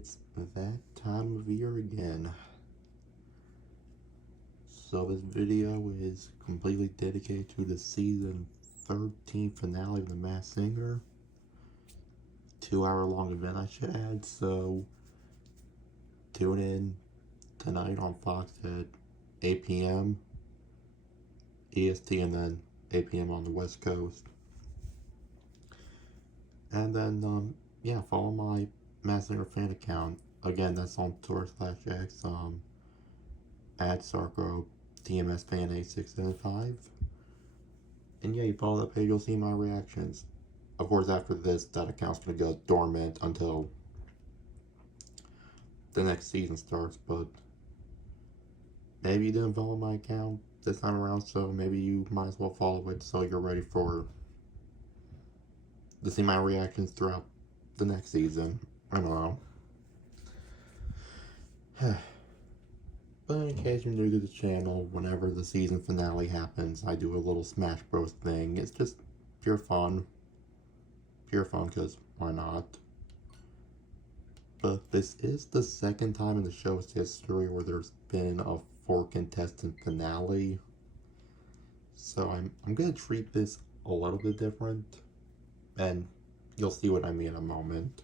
it's that time of year again. So this video is completely dedicated to the season 13 finale of The Masked Singer. 2-hour long event, I should add, so tune in tonight on Fox at 8 p.m. EST and then 8 p.m. on the West Coast. And then, yeah, follow my Masked Singer fan account. Again, that's on Twitter/X, at Sarko TMS Fan 8675. And yeah, you follow that page, you'll see my reactions. Of course, after this, that account's gonna go dormant until the next season starts, but maybe you didn't follow my account this time around, so maybe you might as well follow it so you're ready to see my reactions throughout the next season. I don't know. But in case you're new to the channel, whenever the season finale happens, I do a little Smash Bros thing. It's just pure fun. Pure fun, because why not? But this is the second time in the show's history where there's been a 4-contestant finale. So I'm gonna treat this a little bit different. And you'll see what I mean in a moment.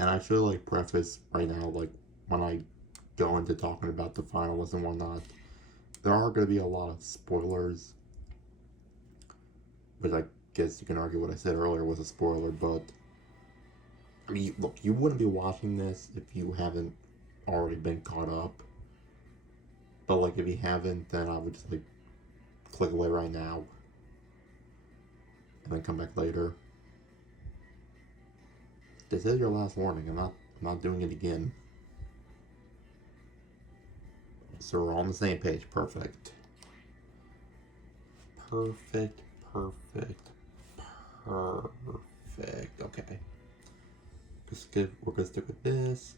And I should preface right now, when I go into talking about the finalists and whatnot, there are going to be a lot of spoilers, which I guess you can argue what I said earlier was a spoiler, but I mean, look, you wouldn't be watching this if you haven't already been caught up. But if you haven't, then I would just click away right now and then come back later. This is your last warning. I'm not doing it again. So we're all on the same page. Perfect. Perfect. Okay. We're gonna stick with this.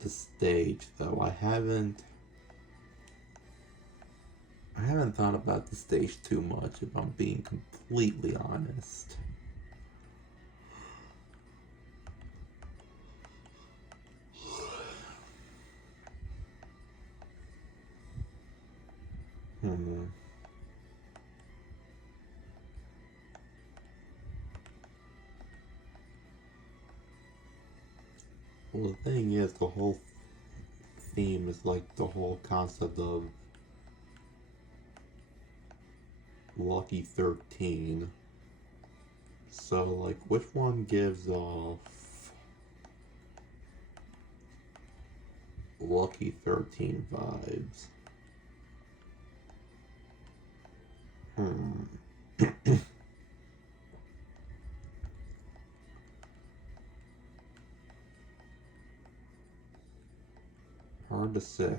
The stage, though, I haven't thought about the stage too much, if I'm being completely honest. Well, the thing is, the whole theme is the whole concept of Lucky 13. So, which one gives off Lucky 13 vibes? Hard to say.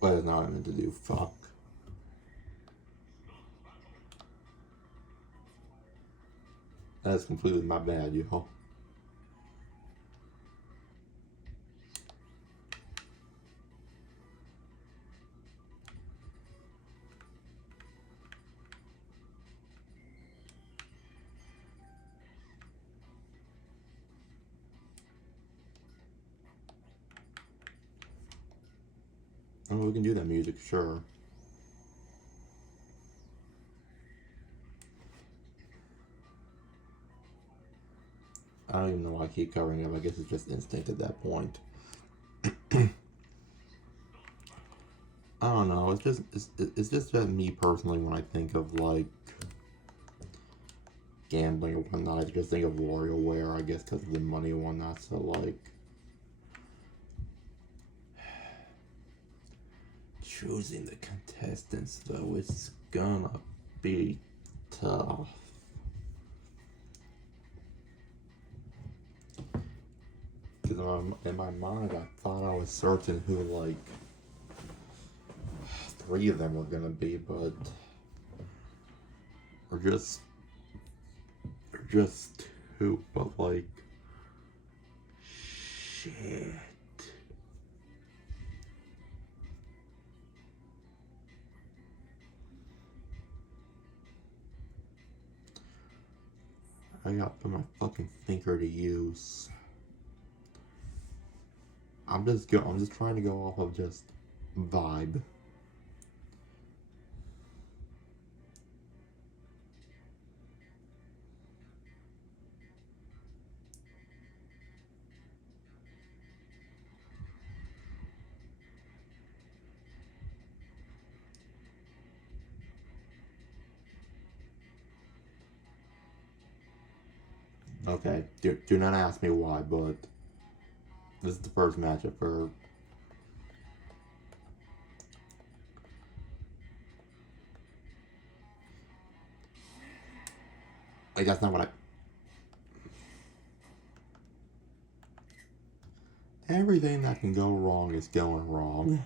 But it's not what I meant to do. Fuck. That's completely my bad, yo. Oh, we can do that music, sure. I don't even know why I keep covering it up. I guess it's just instinct at that point. I don't know. It's just me personally when I think of gambling or whatnot. I just think of WarioWare, I guess, because of the money and whatnot. So, like, choosing the contestants, though, it's gonna be tough. Because in my mind, I thought I was certain who, like, 3 of them were gonna be, but or just 2. But like, shit. I gotta put my fucking thinker to use. I'm just trying to go off of just vibe. Okay, do not ask me why, but this is the first matchup for. Like, that's not what I. Everything that can go wrong is going wrong.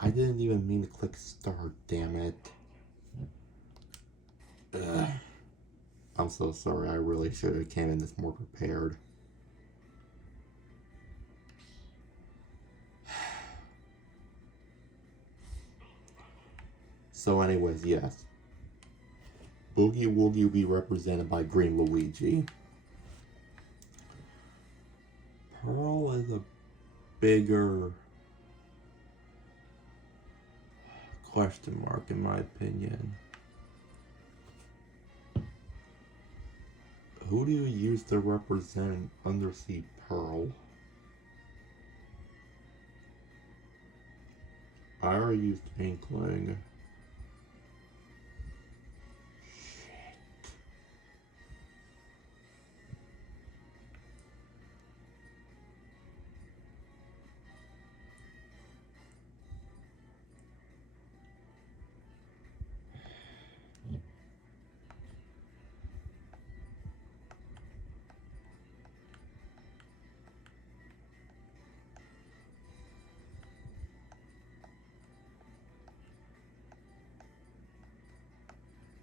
I didn't even mean to click start, damn it. Ugh. I'm so sorry, I really should have came in this more prepared. So anyways, yes. Boogie Woogie will be represented by Green Luigi. Pearl is a bigger question mark in my opinion. Who do you use to represent Undersea Pearl? I already used Inkling.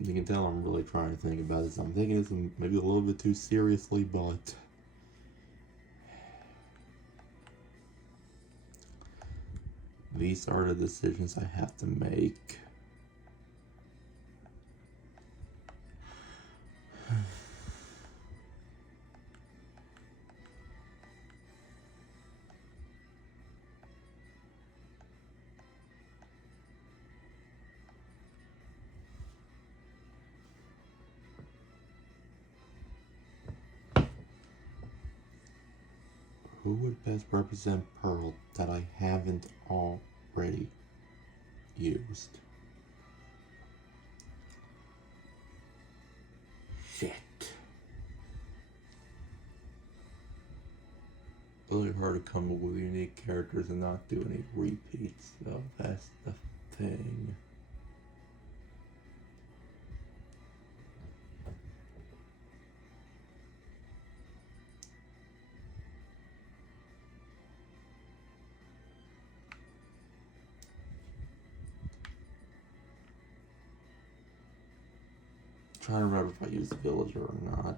You can tell I'm really trying to think about this. I'm taking this maybe a little bit too seriously, but these are the decisions I have to make. Who would best represent Pearl that I haven't already used? Shit. Really hard to come up with unique characters and not do any repeats, though. That's the thing. Trying to remember if I used Villager or not.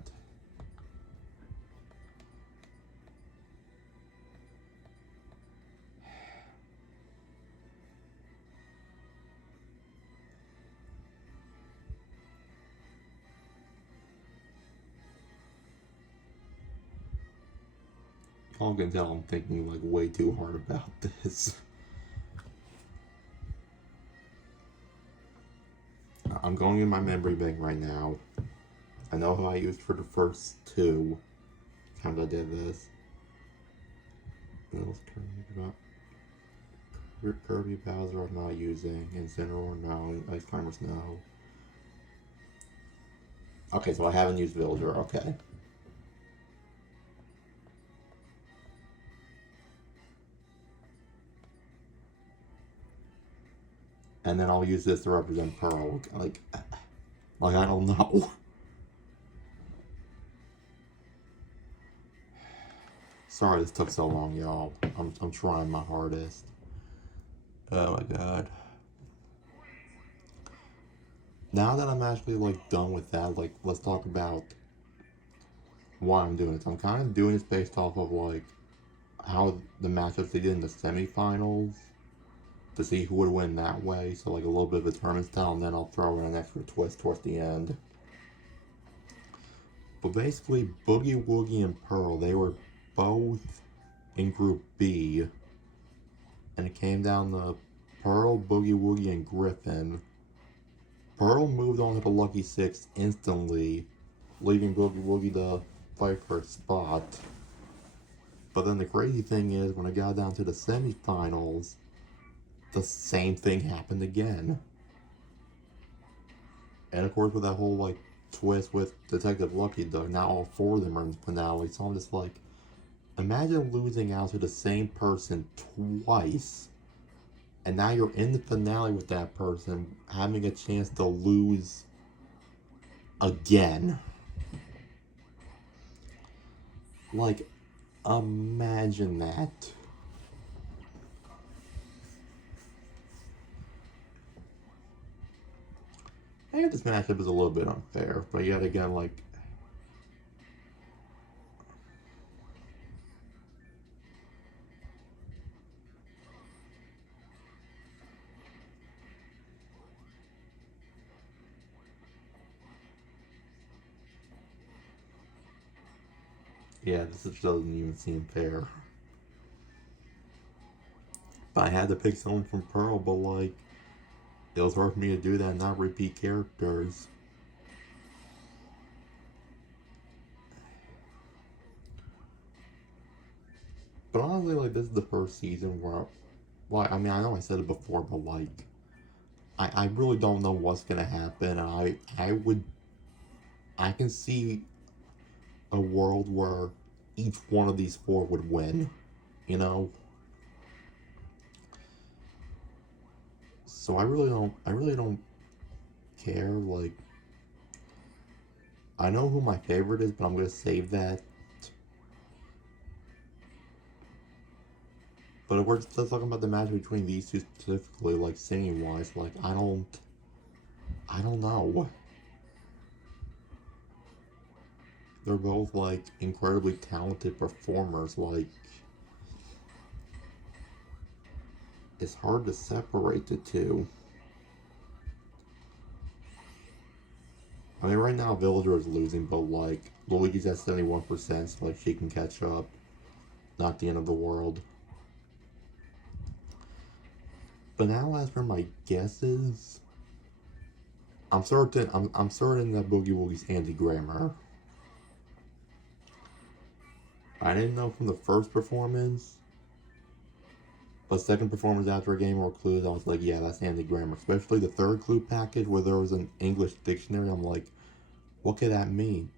Y'all can tell I'm thinking like way too hard about this. I'm going in my memory bank right now. I know who I used for the first 2 times I did this. Kirby Bowser I'm not using. Incineroar no. Ice Climbers no. Okay, so I haven't used Villager, okay. And then I'll use this to represent Pearl. Like I don't know. Sorry this took so long, y'all. I'm trying my hardest. Oh my god. Now that I'm actually like done with that, like let's talk about why I'm doing this. I'm kind of doing this based off of like how the matchups they did in the semifinals to see who would win that way. So like a little bit of a tournament style, and then I'll throw in an extra twist towards the end. But basically, Boogie, Woogie, and Pearl, they were both in Group B, and it came down to Pearl, Boogie, Woogie, and Griffin. Pearl moved on to the Lucky Six instantly, leaving Boogie Woogie to fight for a spot. But then the crazy thing is, when it got down to the semifinals, the same thing happened again. And of course, with that whole like twist with Detective Lucky, though, now all four of them are in the finale. So I'm just like, imagine losing out to the same person twice, and now you're in the finale with that person, having a chance to lose again. Like, imagine that. I think this matchup is a little bit unfair, but yet again, like, yeah, this just doesn't even seem fair. But I had to pick someone from Pearl, but like, it was hard for me to do that and not repeat characters. But honestly, like, this is the first season where, well, I mean, I know I said it before, but like, I really don't know what's gonna happen. I can see a world where each one of these four would win, you know? So I really don't care. Like, I know who my favorite is, but I'm gonna save that. But if we're just talking about the match between these two specifically, like singing wise, like I don't know. They're both like incredibly talented performers. Like, it's hard to separate the two. I mean, right now Villager is losing, but like Luigi's at 71%, so like she can catch up. Not the end of the world. But now, as for my guesses, I'm certain that Boogie Woogie's Andy Grammer. I didn't know from the first performance, but second performance after a game or clues, I was like, yeah, that's Andy Grammer. Especially the third clue package where there was an English dictionary. I'm like, what could that mean?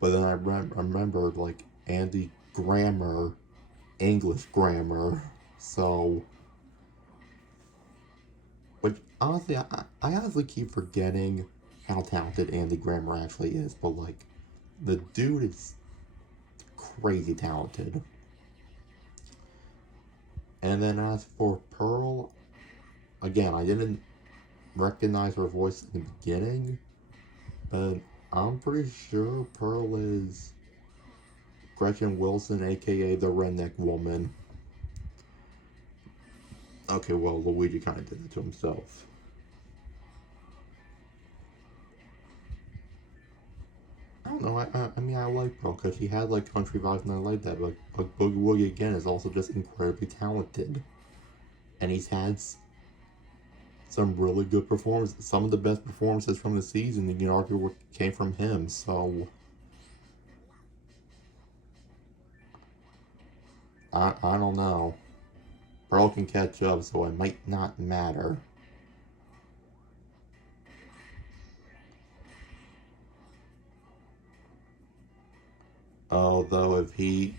But then I remembered like Andy Grammer, English grammar. So, which honestly, I honestly keep forgetting how talented Andy Grammer actually is. But like, the dude is crazy talented. And then as for Pearl, again, I didn't recognize her voice in the beginning, but I'm pretty sure Pearl is Gretchen Wilson, aka the Redneck Woman. Okay, well, Luigi kind of did it to himself. I don't know, I mean, I like Pearl because she had like country vibes and I like that, but Boogie Woogie again is also just incredibly talented. And he's had some really good performances. Some of the best performances from the season, you can argue, came from him. So I don't know. Pearl can catch up, so it might not matter. Although if he...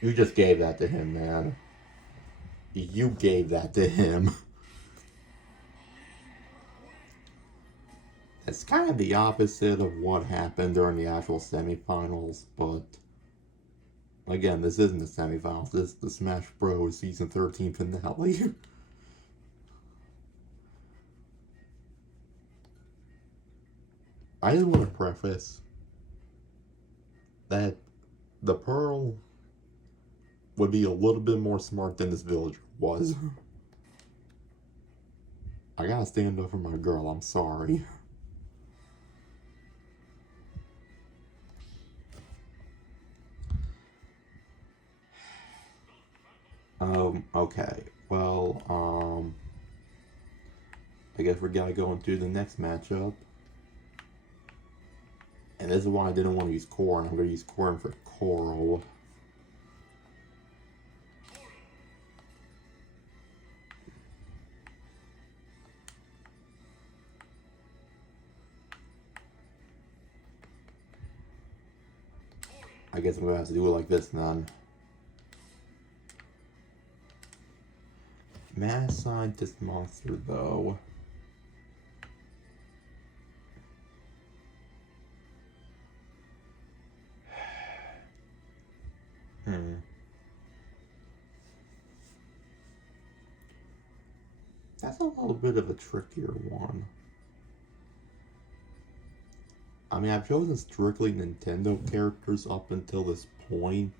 You just gave that to him, man. You gave that to him. It's kind of the opposite of what happened during the actual semifinals, but again, this isn't the semifinals, this is the Smash Bros. Season 13 finale. I just want to preface that the Pearl would be a little bit more smart than this villager was. I gotta stand up for my girl, I'm sorry. Okay. Well, I guess we're gonna go into the next matchup. And this is why I didn't want to use Corrin. I'm gonna use Corrin for Coral. I guess I'm gonna have to do it like this then. Mad Scientist Monster, though. That's a little bit of a trickier one. I mean, I've chosen strictly Nintendo characters up until this point.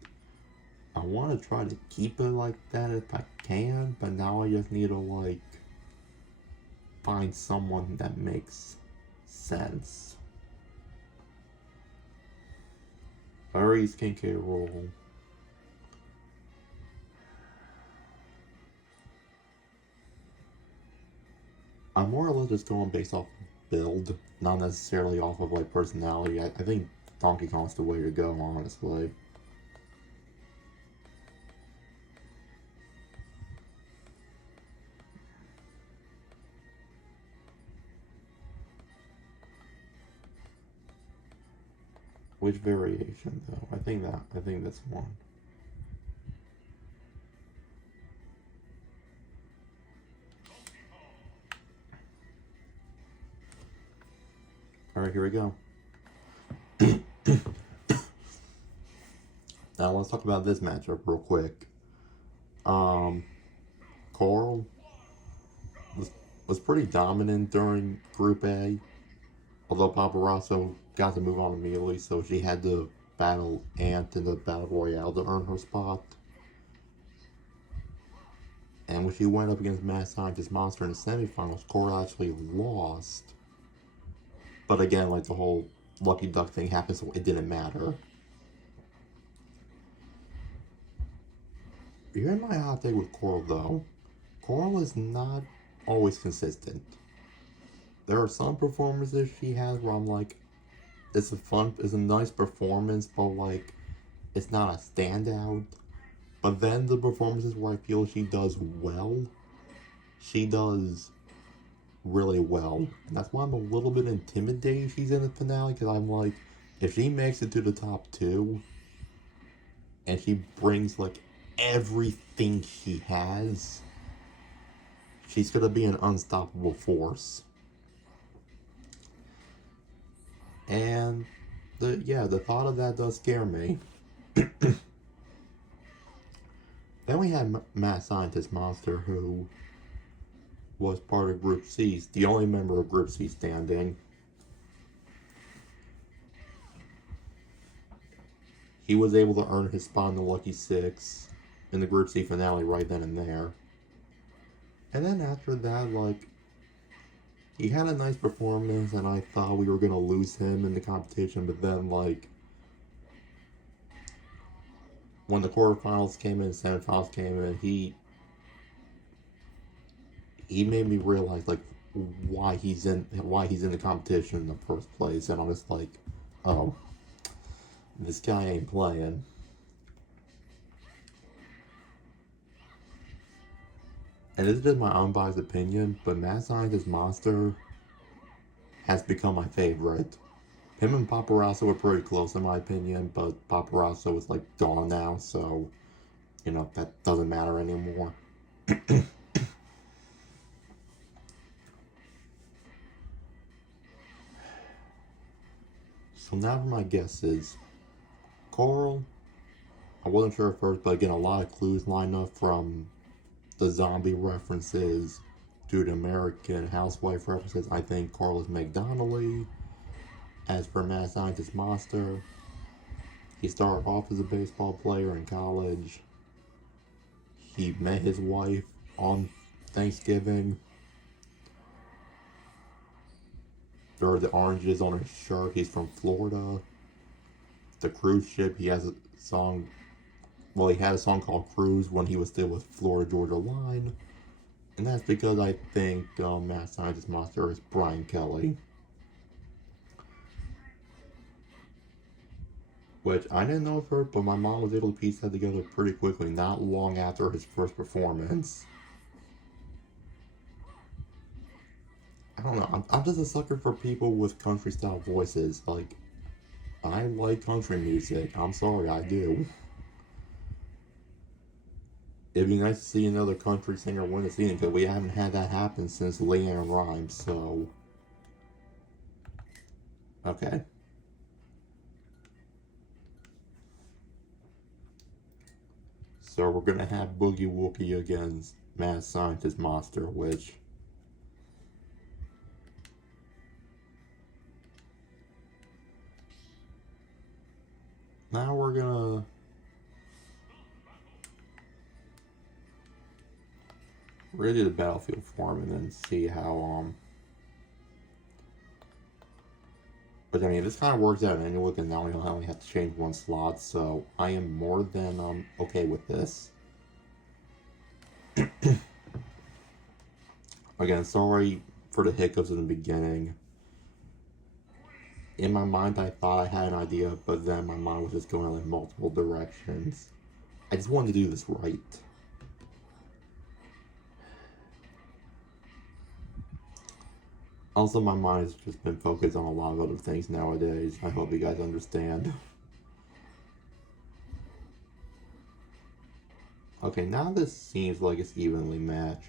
I want to try to keep it like that if I can, but now I just need to, like, find someone that makes sense. Ari's Kincaid roll. I'm more or less just going based off build, not necessarily off of, like, personality. I think Donkey Kong's the way to go, honestly. Which variation, though? I think that's one. Alright, here we go. Now let's talk about this matchup real quick. Coral was pretty dominant during Group A. Although Paparazzo got to move on immediately, so she had to battle Ant in the Battle Royale to earn her spot. And when she went up against Mad Scientist Monster in the semifinals, Coral actually lost. But again, like the whole Lucky Duck thing happened, so it didn't matter. Here's my hot take with Coral, though. Coral is not always consistent. There are some performances she has where I'm like, it's a nice performance, but like, it's not a standout. But then the performances where I feel she does well, she does really well. And that's why I'm a little bit intimidated she's in the finale, because I'm like, if she makes it to the top 2, and she brings like everything she has, she's gonna be an unstoppable force. And the thought of that does scare me. Then we had Mad Scientist Monster, who was part of Group C, the only member of Group C standing. He was able to earn his spot in the Lucky Six in the Group C finale right then and there. And then after that, like, he had a nice performance, and I thought we were going to lose him in the competition, but then, like, when the quarterfinals came in, semifinals came in, he made me realize, like, why he's in the competition in the first place, and I was like, oh, this guy ain't playing. and this is just my unbiased opinion, but Mad Scientist Monster has become my favorite. Him and Paparazzo were pretty close in my opinion, but Paparazzo is like gone now, so you know that doesn't matter anymore. So now for my guesses. Coral, I wasn't sure at first, but again, a lot of clues line up from the zombie references to the American Housewife references. I think Coral is McDonnelly. As for Mad Scientist Monster, he started off as a baseball player in college. He met his wife on Thanksgiving. There are the oranges on his shirt. He's from Florida. The cruise ship, he has a song. Well, he had a song called Cruise when he was still with Florida Georgia Line. And that's because I think Mad Scientist Monster is Brian Kelly. Which I didn't know first, but my mom was able to piece that together pretty quickly, not long after his first performance. I don't know, I'm just a sucker for people with country style voices. Like, I like country music. I'm sorry, I do. It'd be nice to see another country singer win the season, because we haven't had that happen since LeAnn Rimes, so. Okay. So we're gonna have Boogie Woogie against Mad Scientist Monster, which. Now we're gonna do the battlefield form and then see how but I mean this kind of works out anyway, because now we only have to change one slot, so I am more than okay with this. Again, sorry for the hiccups in the beginning. In my mind I thought I had an idea, but then my mind was just going in multiple directions. I just wanted to do this right. Also, my mind has just been focused on a lot of other things nowadays. I hope you guys understand. Okay, now this seems like it's evenly matched.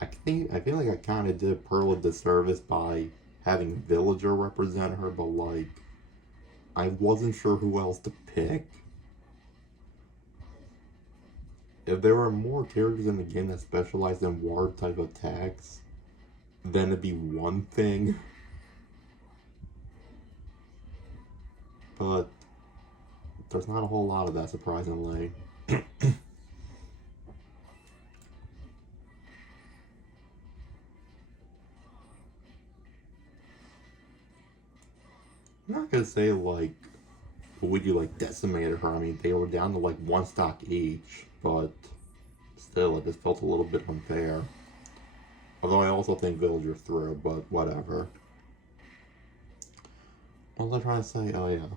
I feel like I kind of did Pearl a disservice by having Villager represent her, but like, I wasn't sure who else to pick. If there were more characters in the game that specialized in water type attacks, then it'd be one thing. But there's not a whole lot of that, surprisingly. I'm not gonna say like Luigi like decimated her. I mean, they were down to like one stock each, but still, it just felt a little bit unfair. Although I also think Villager threw, but whatever. What was I trying to say? Oh yeah.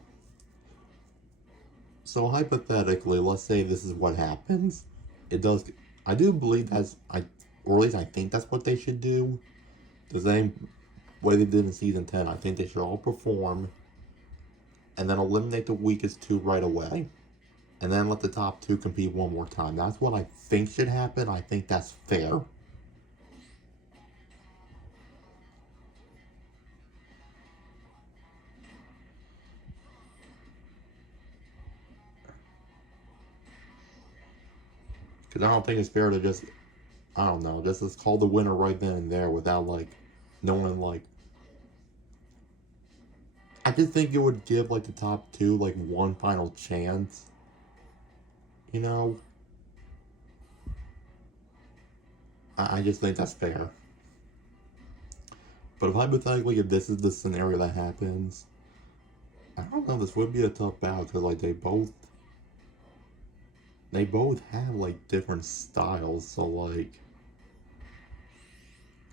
So hypothetically, let's say this is what happens. It does. I do believe or at least I think that's what they should do. The same way they did in season 10. I think they should all perform, and then eliminate the weakest two right away, and then let the top two compete one more time. That's what I think should happen. I think that's fair. Because I don't think it's fair to just, I don't know, just call the winner right then and there without like knowing like. I just think it would give like the top two like one final chance. You know? I just think that's fair. But if hypothetically, if this is the scenario that happens, I don't know, this would be a tough battle, because like they both have like different styles, so like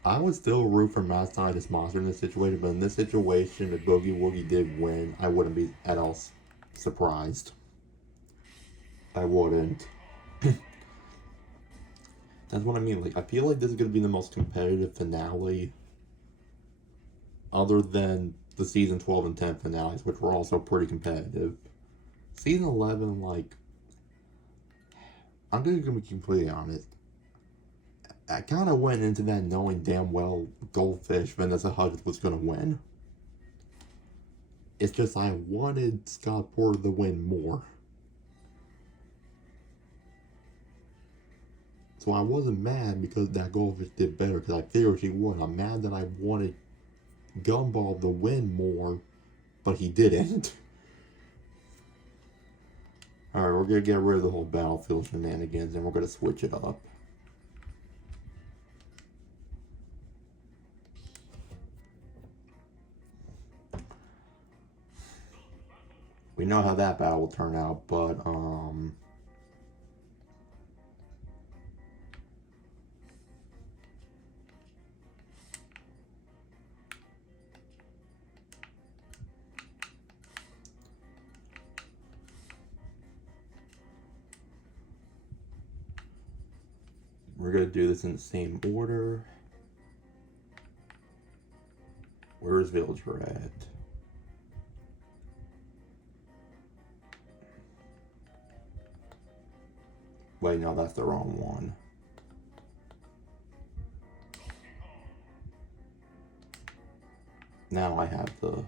I would still root for Mad Scientist Monster in this situation, but in this situation, if Boogie Woogie did win, I wouldn't be at all surprised. I wouldn't. That's what I mean. Like, I feel like this is gonna be the most competitive finale, other than the season 12 and 10 finales, which were also pretty competitive. Season 11, like, I'm gonna be completely honest. I kind of went into that knowing damn well Goldfish Vanessa Hudgens was gonna win. It's just I wanted Scott Porter to win more. So I wasn't mad because that Goldfish did better, because I figured she would. I'm mad that I wanted Gumball to win more, but he didn't. Alright, we're gonna get rid of the whole Battlefield shenanigans and we're gonna switch it up. We know how that battle will turn out, but we're gonna do this in the same order. Where's Villager at? Wait, no, that's the wrong one. Now I have the...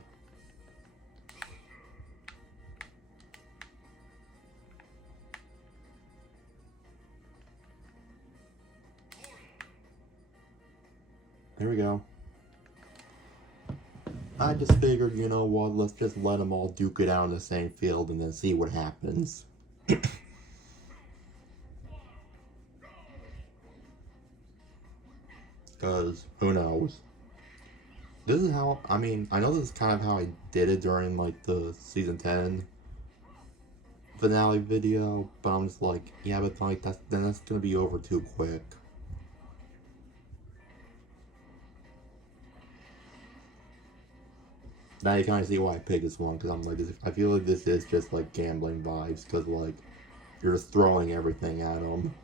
There we go. I just figured, you know what, let's just let them all duke it out in the same field and then see what happens. Because, who knows? This is how, I mean, I know this is kind of how I did it during, like, the Season 10 finale video, but I'm just like, yeah, but, like, then that's gonna be over too quick. Now you kind of see why I picked this one, because I'm like, I feel like this is just, like, gambling vibes, because, like, you're just throwing everything at them.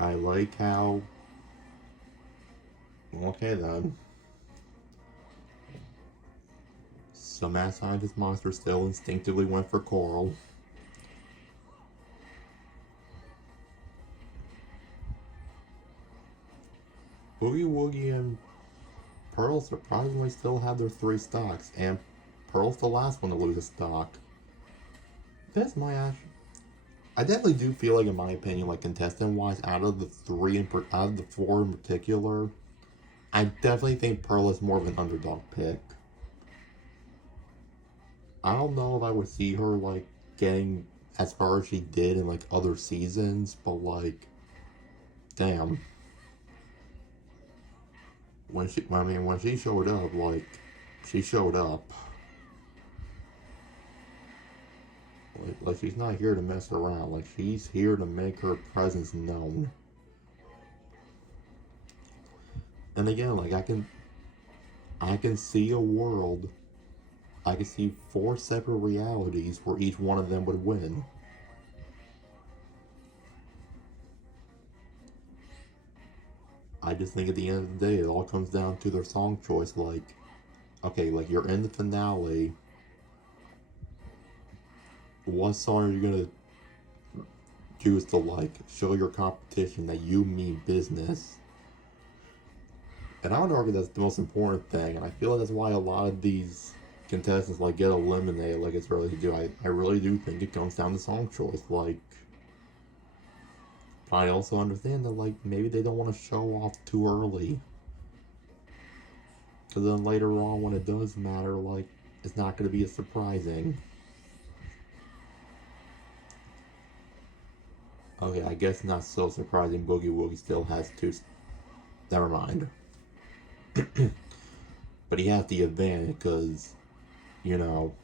I like how... Okay, then. Some mad scientist monster still instinctively went for Coral. Boogie, Woogie, and Pearl surprisingly still have their 3 stocks, and Pearl's the last one to lose a stock. That's my ash. I definitely do feel like, in my opinion, like contestant-wise, out of the 4 in particular, I definitely think Pearl is more of an underdog pick. I don't know if I would see her like getting as far as she did in like other seasons, but like, damn. When she showed up, like, she showed up. Like she's not here to mess around. Like, she's here to make her presence known. And again, like, I can see a world. I can see 4 separate realities where each one of them would win. I just think at the end of the day, it all comes down to their song choice. Like, okay, like, you're in the finale. What song are you gonna choose to, like, show your competition that you mean business? And I would argue that's the most important thing, and I feel like that's why a lot of these contestants, like, get eliminated like it's really do. I really do think it comes down to song choice. Like, I also understand that, like, maybe they don't want to show off too early. Because then later on, when it does matter, like, it's not going to be as surprising. Okay, I guess not so surprising. Boogie Woogie still has 2. Never mind. But he has the advantage because, you know.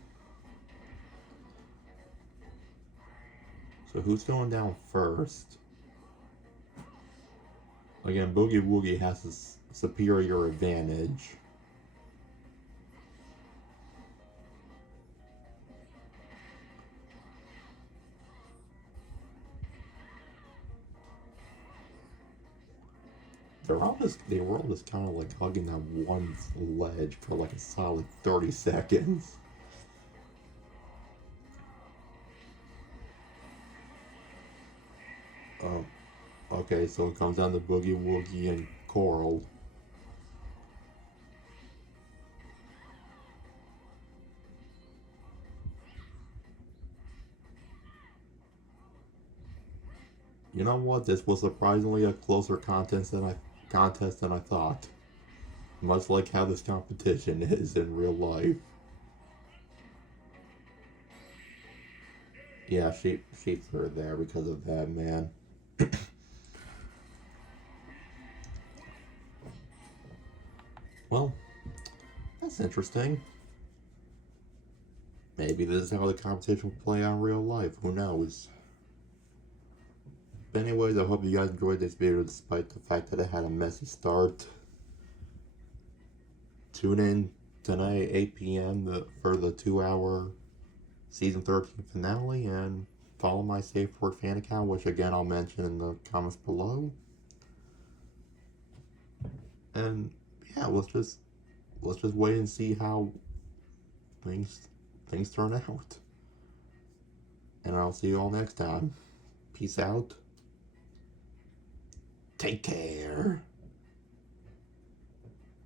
So who's going down first? Again, Boogie Woogie has a superior advantage. they were all just kind of like hugging that one ledge for like a solid 30 seconds. Um, okay, so it comes down to Boogie, Woogie, and Coral. You know what? This was surprisingly a closer contest than I thought. Much like how this competition is in real life. Yeah, she threw her there because of that, man. Well, that's interesting. Maybe this is how the competition will play out in real life. Who knows? But anyways, I hope you guys enjoyed this video despite the fact that it had a messy start. Tune in tonight, 8 p.m. For the 2-hour season 13 finale, and follow my Safe Word fan account, which again I'll mention in the comments below. And yeah, let's just wait and see how things turn out. And I'll see you all next time. Peace out. Take care.